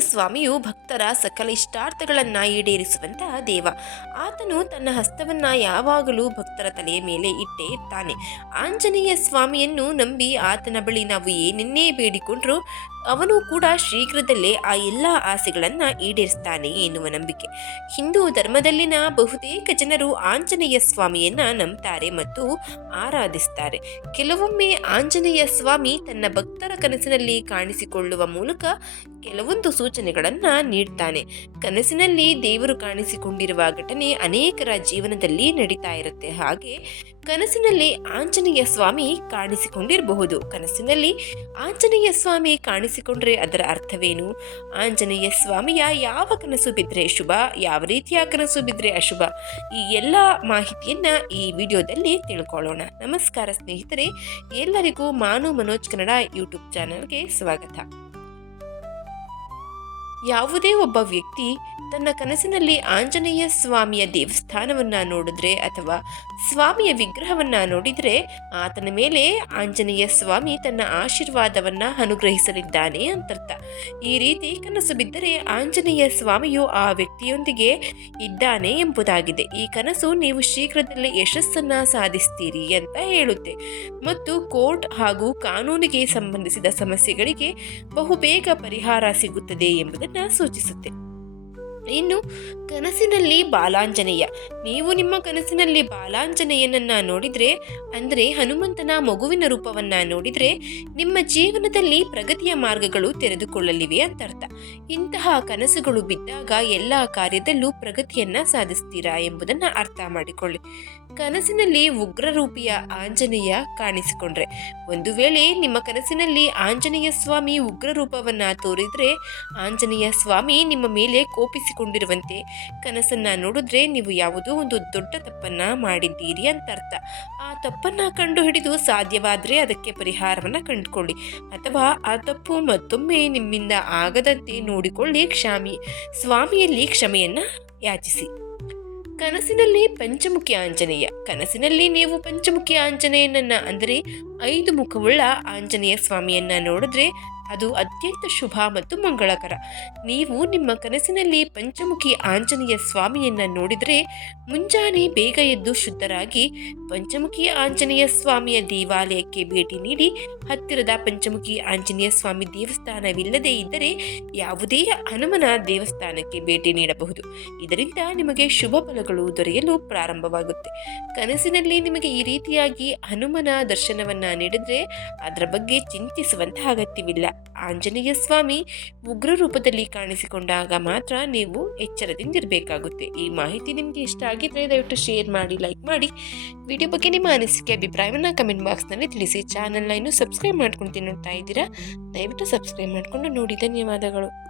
ಸ್ವಾಮಿಯು ಭಕ್ತರ ಸಕಲ ಇಷ್ಟಾರ್ಥಗಳನ್ನು ಈಡೇರಿಸುವಂತಹ ದೇವ. ಆತನು ತನ್ನ ಹಸ್ತವನ್ನ ಯಾವಾಗಲೂ ಭಕ್ತರ ತಲೆಯ ಮೇಲೆ ಇಟ್ಟೇ ಇರ್ತಾನೆ. ಆಂಜನೇಯ ಸ್ವಾಮಿಯನ್ನು ನಂಬಿ ಆತನ ಬಳಿ ನಾವು ಏನನ್ನೇ ಬೇಡಿಕೊಂಡ್ರೂ ಅವನು ಕೂಡ ಶೀಘ್ರದಲ್ಲೇ ಆ ಎಲ್ಲ ಆಸೆಗಳನ್ನು ಈಡೇರಿಸ್ತಾನೆ ಎನ್ನುವ ನಂಬಿಕೆ. ಹಿಂದೂ ಧರ್ಮದಲ್ಲಿನ ಬಹುತೇಕ ಜನರು ಆಂಜನೇಯ ಸ್ವಾಮಿಯನ್ನು ನಂಬ್ತಾರೆ ಮತ್ತು ಆರಾಧಿಸ್ತಾರೆ. ಕೆಲವೊಮ್ಮೆ ಆಂಜನೇಯ ಸ್ವಾಮಿ ತನ್ನ ಭಕ್ತರ ಕನಸಿನಲ್ಲಿ ಕಾಣಿಸಿಕೊಳ್ಳುವ ಮೂಲಕ ಕೆಲವೊಂದು ಸೂಚನೆಗಳನ್ನು ನೀಡ್ತಾನೆ. ಕನಸಿನಲ್ಲಿ ದೇವರು ಕಾಣಿಸಿಕೊಂಡಿರುವ ಘಟನೆ ಅನೇಕರ ಜೀವನದಲ್ಲಿ ನಡೀತಾ ಇರುತ್ತೆ. ಹಾಗೆ ಕನಸಿನಲ್ಲಿ ಆಂಜನೇಯ ಸ್ವಾಮಿ ಕಾಣಿಸಿಕೊಂಡಿರಬಹುದು. ಕನಸಿನಲ್ಲಿ ಆಂಜನೇಯ ಸ್ವಾಮಿ ಕಾಣಿಸಿಕೊಂಡ್ರೆ ಅದರ ಅರ್ಥವೇನು? ಆಂಜನೇಯ ಸ್ವಾಮಿಯ ಯಾವ ಕನಸು ಬಿದ್ದರೆ ಶುಭ? ಯಾವ ರೀತಿಯ ಕನಸು ಬಿದ್ದರೆ ಅಶುಭ? ಈ ಎಲ್ಲ ಮಾಹಿತಿಯನ್ನ ಈ ವಿಡಿಯೋದಲ್ಲಿ ತಿಳ್ಕೊಳ್ಳೋಣ. ನಮಸ್ಕಾರ ಸ್ನೇಹಿತರೆ, ಎಲ್ಲರಿಗೂ ಮಾನು ಮನೋಜ್ ಕನ್ನಡ ಯೂಟ್ಯೂಬ್ ಚಾನಲ್ಗೆ ಸ್ವಾಗತ. ಯಾವುದೇ ಒಬ್ಬ ವ್ಯಕ್ತಿ ತನ್ನ ಕನಸಿನಲ್ಲಿ ಆಂಜನೇಯ ಸ್ವಾಮಿಯ ದೇವಸ್ಥಾನವನ್ನು ನೋಡಿದ್ರೆ ಅಥವಾ ಸ್ವಾಮಿಯ ವಿಗ್ರಹವನ್ನ ನೋಡಿದ್ರೆ ಆತನ ಮೇಲೆ ಆಂಜನೇಯ ಸ್ವಾಮಿ ತನ್ನ ಆಶೀರ್ವಾದವನ್ನ ಅನುಗ್ರಹಿಸಲಿದ್ದಾನೆ ಅಂತರ್ಥ. ಈ ರೀತಿ ಕನಸು ಬಿದ್ದರೆ ಆಂಜನೇಯ ಸ್ವಾಮಿಯು ಆ ವ್ಯಕ್ತಿಯೊಂದಿಗೆ ಇದ್ದಾನೆ ಎಂಬುದಾಗಿದೆ. ಈ ಕನಸು ನೀವು ಶೀಘ್ರದಲ್ಲೇ ಯಶಸ್ಸನ್ನ ಸಾಧಿಸ್ತೀರಿ ಅಂತ ಹೇಳುತ್ತೆ. ಮತ್ತು ಕೋರ್ಟ್ ಹಾಗೂ ಕಾನೂನಿಗೆ ಸಂಬಂಧಿಸಿದ ಸಮಸ್ಯೆಗಳಿಗೆ ಬಹುಬೇಗ ಪರಿಹಾರ ಸಿಗುತ್ತದೆ ಎಂಬುದನ್ನು ಸೂಚಿಸುತ್ತೆ. ಇನ್ನು ಕನಸಿನಲ್ಲಿ ಬಾಲಾಂಜನೇಯ. ನೀವು ನಿಮ್ಮ ಕನಸಿನಲ್ಲಿ ಬಾಲಾಂಜನೇಯನನ್ನು ನೋಡಿದ್ರೆ, ಅಂದರೆ ಹನುಮಂತನ ಮಗುವಿನ ರೂಪವನ್ನ ನೋಡಿದ್ರೆ ನಿಮ್ಮ ಜೀವನದಲ್ಲಿ ಪ್ರಗತಿಯ ಮಾರ್ಗಗಳು ತೆರೆದುಕೊಳ್ಳಲಿವೆ ಅಂತ ಅರ್ಥ ಇಂತಹ ಕನಸುಗಳು ಬಿದ್ದಾಗ ಎಲ್ಲ ಕಾರ್ಯದಲ್ಲೂ ಪ್ರಗತಿಯನ್ನ ಸಾಧಿಸ್ತೀರಾ ಎಂಬುದನ್ನ ಅರ್ಥ ಮಾಡಿಕೊಳ್ಳಿ. ಕನಸಿನಲ್ಲಿ ಉಗ್ರರೂಪಿಯ ಆಂಜನೇಯ ಕಾಣಿಸಿಕೊಂಡ್ರೆ. ಒಂದು ವೇಳೆ ನಿಮ್ಮ ಕನಸಿನಲ್ಲಿ ಆಂಜನೇಯ ಸ್ವಾಮಿ ಉಗ್ರ ರೂಪವನ್ನ ತೋರಿದ್ರೆ, ಆಂಜನೇಯ ಸ್ವಾಮಿ ನಿಮ್ಮ ಮೇಲೆ ಕೋಪಿಸಿಕೊಂಡಿರುವಂತೆ ಕನಸನ್ನ ನೋಡಿದ್ರೆ ನೀವು ಯಾವುದೋ ಒಂದು ದೊಡ್ಡ ತಪ್ಪನ್ನ ಮಾಡಿದ್ದೀರಿ ಅಂತ ಅರ್ಥ. ಆ ತಪ್ಪನ್ನ ಕಂಡು ಹಿಡಿದು ಸಾಧ್ಯವಾದರೆ ಅದಕ್ಕೆ ಪರಿಹಾರವನ್ನ ಕಂಡುಕೊಳ್ಳಿ. ಅಥವಾ ಆ ತಪ್ಪು ಮತ್ತೊಮ್ಮೆ ನಿಮ್ಮಿಂದ ಆಗದಂತೆ ನೋಡಿಕೊಳ್ಳಿ ಕ್ಷಾಮಿ, ಸ್ವಾಮಿಯಲ್ಲಿ ಕ್ಷಮೆಯನ್ನ ಯಾಚಿಸಿ. ಕನಸಿನಲ್ಲಿ ಪಂಚಮುಖಿ ಆಂಜನೇಯ. ಕನಸಿನಲ್ಲಿ ನೀವು ಪಂಚಮುಖಿ ಆಂಜನೇಯನನ್ನ ಅಂದರೆ ಐದು ಮುಖವುಳ್ಳ ಆಂಜನೇಯ ಸ್ವಾಮಿಯನ್ನ ನೋಡಿದ್ರೆ ಅದು ಅತ್ಯಂತ ಶುಭ ಮತ್ತು ಮಂಗಳಕರ. ನೀವು ನಿಮ್ಮ ಕನಸಿನಲ್ಲಿ ಪಂಚಮುಖಿ ಆಂಜನೇಯ ಸ್ವಾಮಿಯನ್ನ ನೋಡಿದರೆ ಮುಂಜಾನೆ ಬೇಗ ಎದ್ದು ಶುದ್ಧರಾಗಿ ಪಂಚಮುಖಿ ಆಂಜನೇಯ ಸ್ವಾಮಿಯ ದೇವಾಲಯಕ್ಕೆ ಭೇಟಿ ನೀಡಿ, ಹತ್ತಿರದ ಪಂಚಮುಖಿ ಆಂಜನೇಯ ಸ್ವಾಮಿ ದೇವಸ್ಥಾನವಿಲ್ಲದೇ ಇದ್ದರೆ ಯಾವುದೇ ಹನುಮನ ದೇವಸ್ಥಾನಕ್ಕೆ ಭೇಟಿ ನೀಡಬಹುದು. ಇದರಿಂದ ನಿಮಗೆ ಶುಭ ಫಲಗಳು ದೊರೆಯಲು ಪ್ರಾರಂಭವಾಗುತ್ತೆ. ಕನಸಿನಲ್ಲಿ ನಿಮಗೆ ಈ ರೀತಿಯಾಗಿ ಹನುಮನ ದರ್ಶನವನ್ನ ನೀಡಿದರೆ ಅದರ ಬಗ್ಗೆ ಚಿಂತಿಸುವಂತಹ ಅಗತ್ಯವಿಲ್ಲ. ಆಂಜನೇಯ ಸ್ವಾಮಿ ಉಗ್ರ ರೂಪದಲ್ಲಿ ಕಾಣಿಸಿಕೊಂಡಾಗ ಮಾತ್ರ ನೀವು ಎಚ್ಚರದಿಂದಿರಬೇಕಾಗುತ್ತೆ. ಈ ಮಾಹಿತಿ ನಿಮಗೆ ಇಷ್ಟ ಆಗಿದ್ರೆ ದಯವಿಟ್ಟು ಶೇರ್ ಮಾಡಿ, ಲೈಕ್ ಮಾಡಿ. ವಿಡಿಯೋ ಬಗ್ಗೆ ನಿಮ್ಮ ಅನಿಸಿಕೆ, ಅಭಿಪ್ರಾಯವನ್ನು ಕಮೆಂಟ್ ಬಾಕ್ಸ್ನಲ್ಲಿ ತಿಳಿಸಿ. ಚಾನಲ್ನ ಇನ್ನೂ ಸಬ್ಸ್ಕ್ರೈಬ್ ಮಾಡ್ಕೊಂಡು ತಿನ್ನುತ್ತಾ ಇದ್ದೀರಾ? ದಯವಿಟ್ಟು ಸಬ್ಸ್ಕ್ರೈಬ್ ಮಾಡಿಕೊಂಡು ನೋಡಿ. ಧನ್ಯವಾದಗಳು.